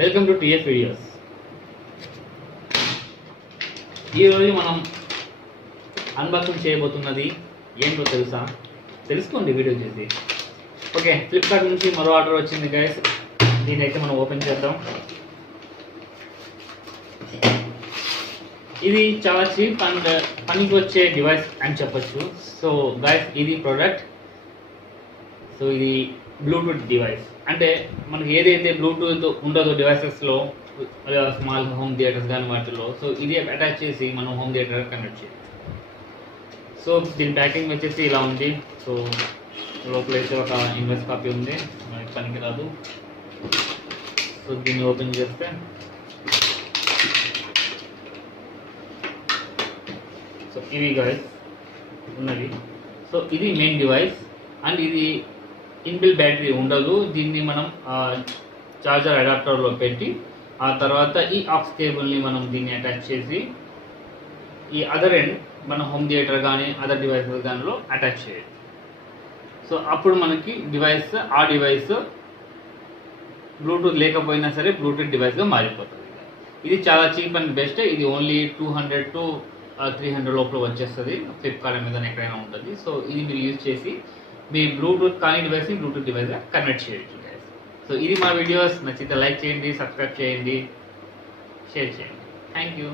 Welcome to TF videos. ఈరోజు మనం unboxing చేయబోతున్నది ఏంటో తెలుసుకోండి వీడియో చేసి. ఓకే, ఫ్లిప్కార్ట్ నుంచి మరో ఆర్డర్ వచ్చింది గైస్. దీని అయితే మనం ఓపెన్ చేద్దాం. ఇది చాలా చీప్ అండ్ పనికి వచ్చే డివైస్ అని చెప్పొచ్చు. సో గైస్, ఇది ప్రోడక్ట్. సో ఇది బ్లూటూత్ డివైస్. అంటే మనకి ఏదైతే బ్లూటూత్ ఉండదో డివైసెస్లో, స్మాల్ హోమ్ థియేటర్స్ కానీ వాటిలో, సో ఇది అటాచ్ చేసి మనం హోమ్ థియేటర్ కనెక్ట్ చేయొచ్చు. సో దీని ప్యాకింగ్ వచ్చేసి ఇలా ఉంది. సో లోపల అయితే ఒక ఇన్వాయిస్ కాపీ ఉంది, మనకి పనికి రాదు. సో దీన్ని ఓపెన్ చేస్తే సో ఇవి గైస్ ఉన్నవి. సో ఇది మెయిన్ డివైస్ అండ్ ఇది ఇన్బిల్ బ్యాటరీ ఉండదు. దీన్ని మనం చార్జర్ అడాప్టర్లో పెట్టి ఆ తర్వాత ఈ ఆక్స్ కేబుల్ని మనం దీన్ని అటాచ్ చేసి ఈ అదర్ ఎండ్ మన హోమ్ థియేటర్ కానీ అదర్ డివైసెస్ దానిలో అటాచ్ చేయొచ్చు. సో అప్పుడు మనకి ఆ డివైస్ బ్లూటూత్ లేకపోయినా సరే బ్లూటూత్ డివైస్గా మారిపోతుంది. ఇది చాలా చీప్ అండ్ బెస్ట్. ఇది ఓన్లీ 200 to 300 లోపల వచ్చేస్తుంది. ఫ్లిప్కార్ట్ మీద ఎక్కడైనా ఉంటుంది. సో ఇది మీరు యూజ్ చేసి మీ బ్లూటూత్ కానీ డివైస్ని బ్లూటూత్ డివైస్గా కన్వర్ట్ చేయొచ్చు గైస్. సో ఇది మా వీడియోస్. నచ్చితే లైక్ చేయండి, సబ్స్క్రైబ్ చేయండి, షేర్ చేయండి. Thank you.